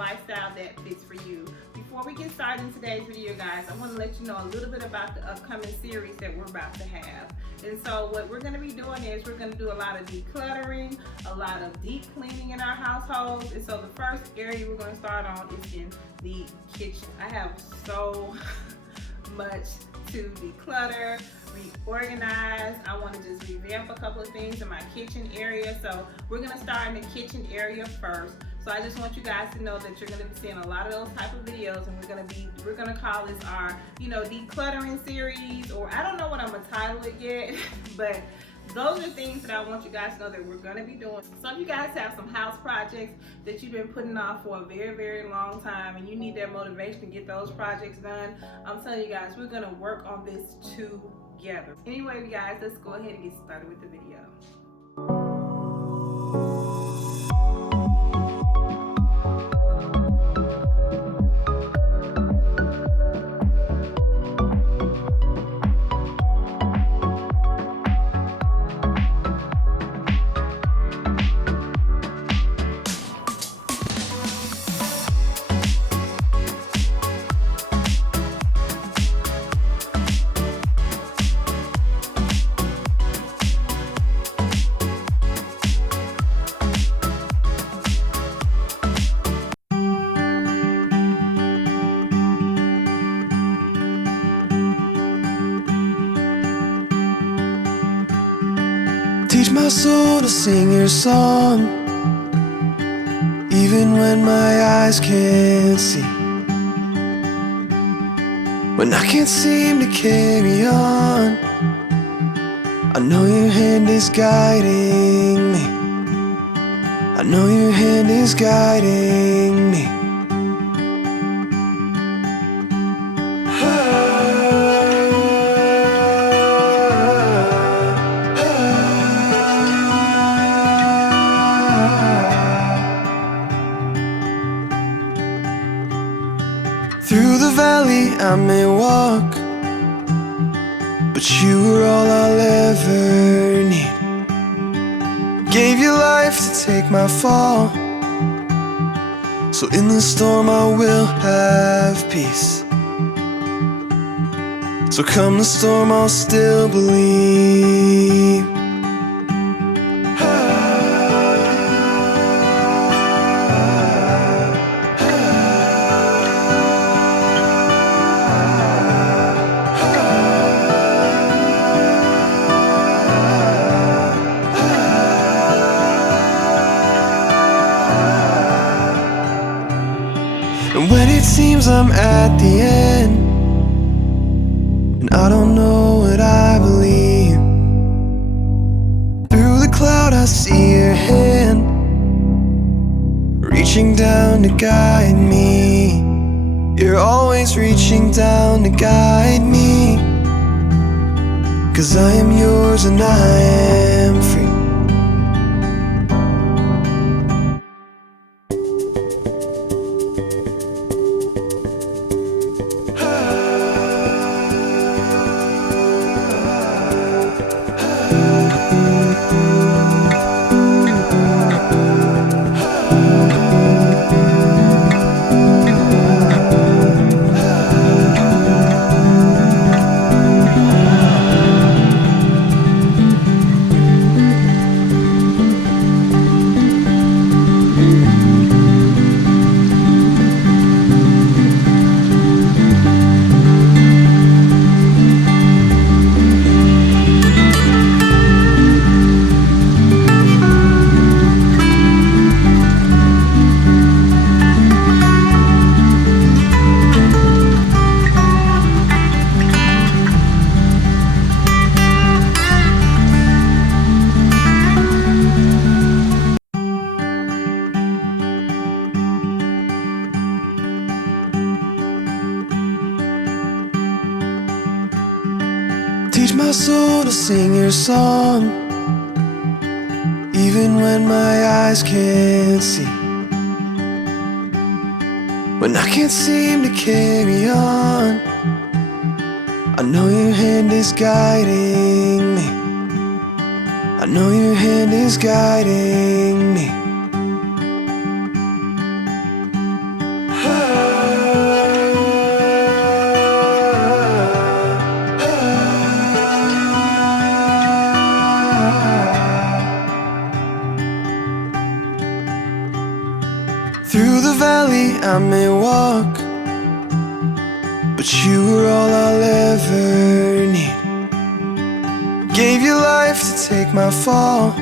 lifestyle that fits for you. Before we get started in today's video, guys, I want to let you know a little bit about the upcoming series that we're about to have. And so what we're going to be doing is we're going to do a lot of decluttering, a lot of deep cleaning in our households. And so the first area we're going to start on is in the kitchen. I have so much to declutter, reorganize. I want to just revamp a couple of things in my kitchen area. So we're going to start in the kitchen area first. So I just want you guys to know that you're going to be seeing a lot of those type of videos, and we're going to call this our, decluttering series, or I don't know what I'm going to title it yet, but those are things that I want you guys to know that we're going to be doing. Some of you guys have some house projects that you've been putting off for a very, very long time, and you need that motivation to get those projects done. I'm telling you guys, we're going to work on this together. Anyway, you guys, let's go ahead and get started with the video. Teach my soul to sing your song, even when my eyes can't see. When I can't seem to carry on, I know your hand is guiding me. I know your hand is guiding me. Through the valley I may walk, but you are all I'll ever need. Gave your life to take my fall, so in the storm I will have peace. So come the storm, I'll still believe. And when it seems I'm at the end, and I don't know what I believe, through the cloud I see your hand, reaching down to guide me. You're always reaching down to guide me, 'cause I am yours and I am free. Teach my soul to sing your song, even when my eyes can't see. When I can't seem to carry on, I know your hand is guiding me. I know your hand is guiding me. I may walk, but you were all I'll ever need. Gave you life to take my fall.